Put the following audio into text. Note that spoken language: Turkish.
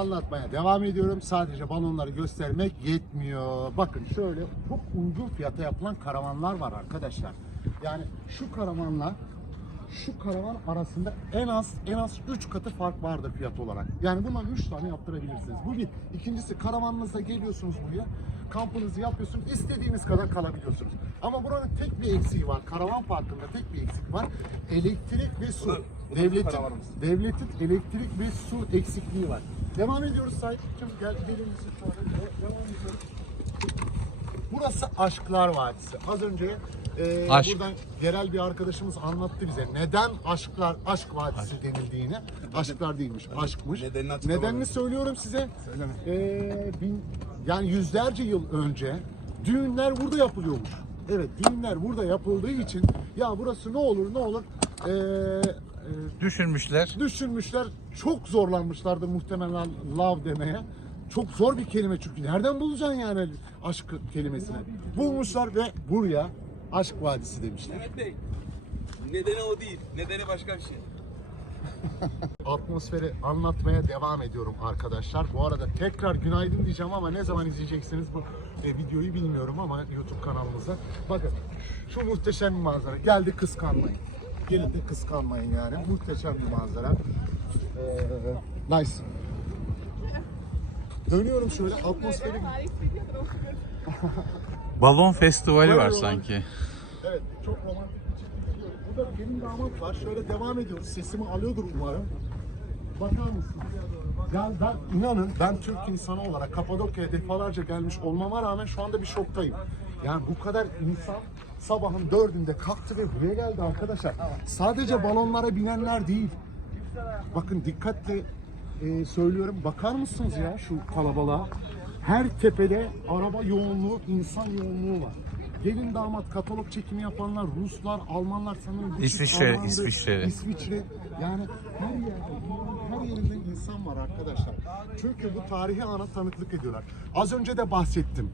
anlatmaya devam ediyorum. Sadece balonları göstermek yetmiyor. Bakın şöyle çok uygun fiyata yapılan karavanlar var arkadaşlar. Yani şu karavanla şu karavan arasında en az en az 3 katı fark vardır fiyat olarak. Yani bundan 3 tane yaptırabilirsiniz. Bu bir. İkincisi karavanınızla geliyorsunuz buraya. Kampınızı yapıyorsunuz. istediğiniz kadar kalabiliyorsunuz. Ama buranın tek bir eksiği var. Karavan parkında tek bir eksik var. Elektrik ve su. Bu da- bu da Devletin, karavanımız. devletin elektrik ve su eksikliği var. Devam ediyoruz sahipçim. Gel gelir misin şöyle? De- Devam ediyoruz. Burası Aşklar Vadisi. Az önce e, Aşk. buradan yerel bir arkadaşımız anlattı bize neden Aşklar Aşk Vadisi denildiğini. Aşklar değilmiş, aşkmış. Nedenini. Nedenini söylüyorum size. Söyleme. E, bin, yani yüzlerce yıl önce düğünler burada yapılıyormuş. Evet, düğünler burada yapıldığı için ya burası ne olur ne olur e, e, Düşünmüşler. düşünmüşler. Çok zorlanmışlardı muhtemelen love demeye. Çok zor bir kelime çünkü. Nereden bulacaksın yani aşk kelimesini? Bulmuşlar ve buraya aşk vadisi demişler. Mehmet Bey, nedeni o değil. Nedeni başka bir şey. Atmosferi anlatmaya devam ediyorum arkadaşlar. Bu arada tekrar günaydın diyeceğim ama ne zaman izleyeceksiniz bu e, videoyu bilmiyorum ama YouTube kanalımıza. Bakın şu muhteşem bir manzara. Geldi kıskanmayın. Gelin de kıskanmayın yani. Muhteşem bir manzara. Ee, nice. Dönüyorum şöyle atmosferi Balon festivali var sanki. Evet, çok romantik. Burada gelin damat var. Şöyle devam ediyoruz. Sesimi alıyordur umarım. Bakar mısınız? Ya ben inanın ben Türk insanı olarak Kapadokya'ya defalarca gelmiş olmama rağmen şu anda bir şoktayım. Yani bu kadar insan sabahın dördünde kalktı ve buraya geldi arkadaşlar. Sadece balonlara binenler değil. Bakın dikkatle e, söylüyorum. Bakar mısınız ya şu kalabalığa? Her tepede araba yoğunluğu, insan yoğunluğu var. Gelin damat katalog çekimi yapanlar Ruslar, Almanlar sanırım. İsviçre, Almandı, İsviçre. İsviçre. Yani her yerde, her yerinde insan var arkadaşlar. Çünkü bu tarihi ana tanıklık ediyorlar. Az önce de bahsettim.